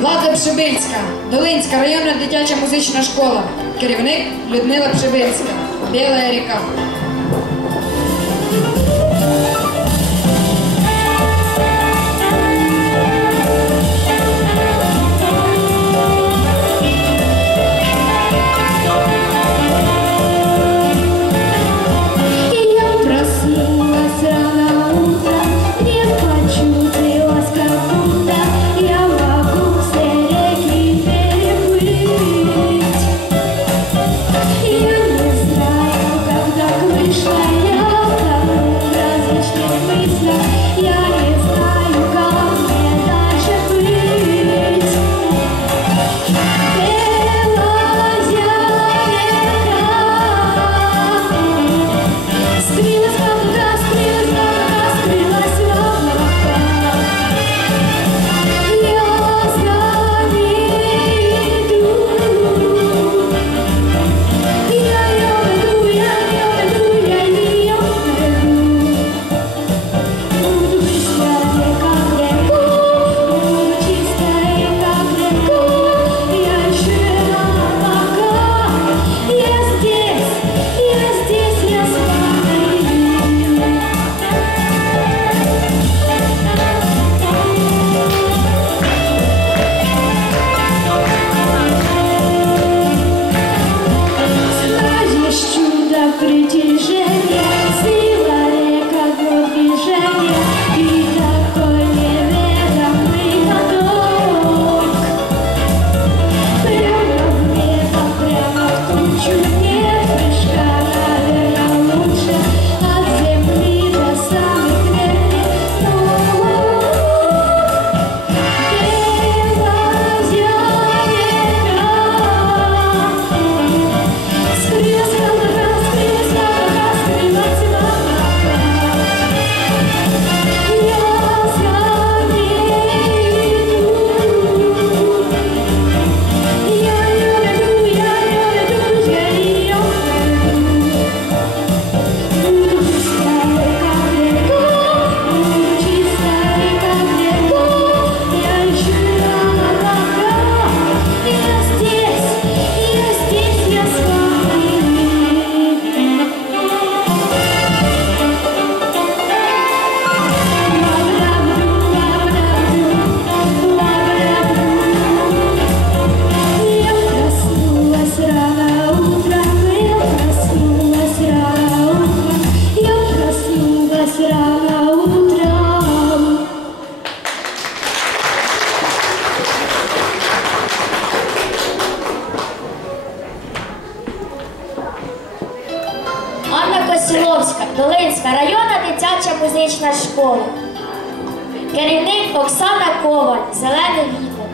Влада Пшибильська, Долинська районна дитяча музична школа. Керівник Людмила Пшибильська. Біла ріка. Косіловська, Долинська районна дитяча музична школа. Керівник Оксана Коваль, зелений вітер.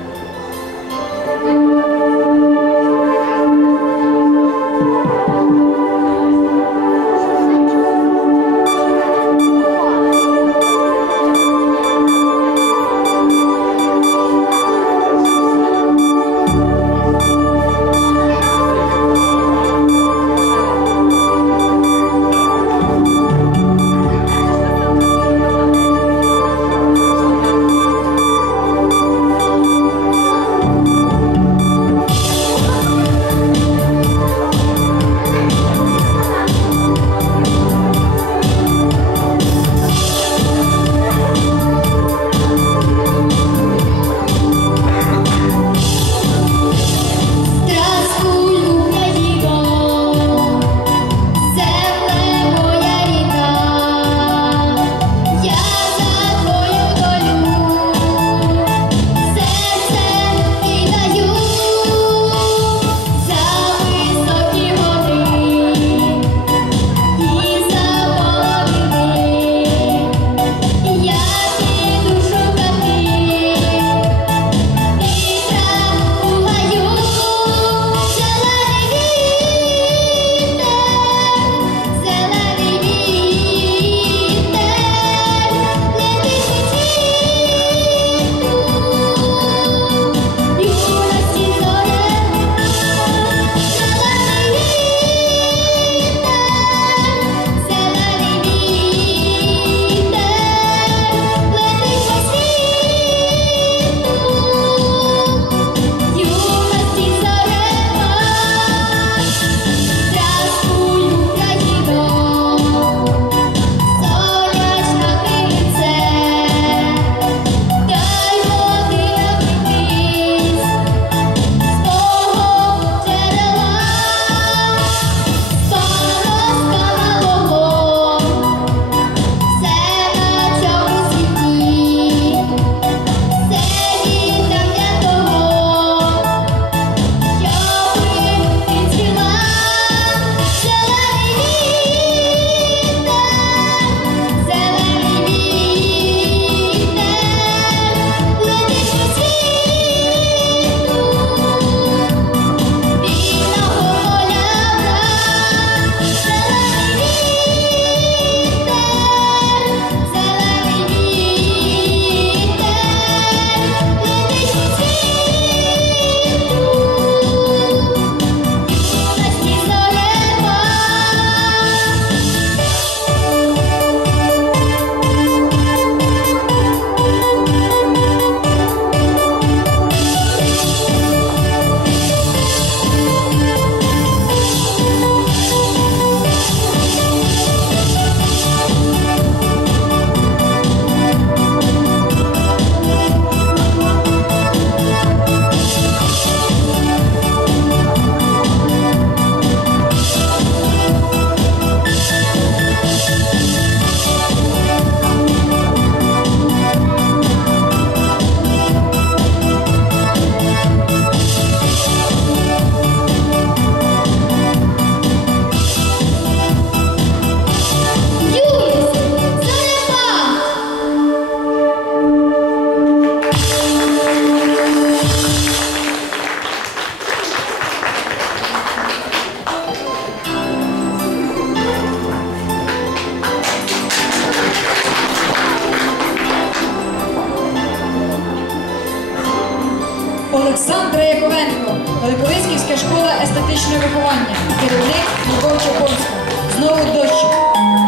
артистичне виховання. Керівник Любов Чапонська. Знову дощик.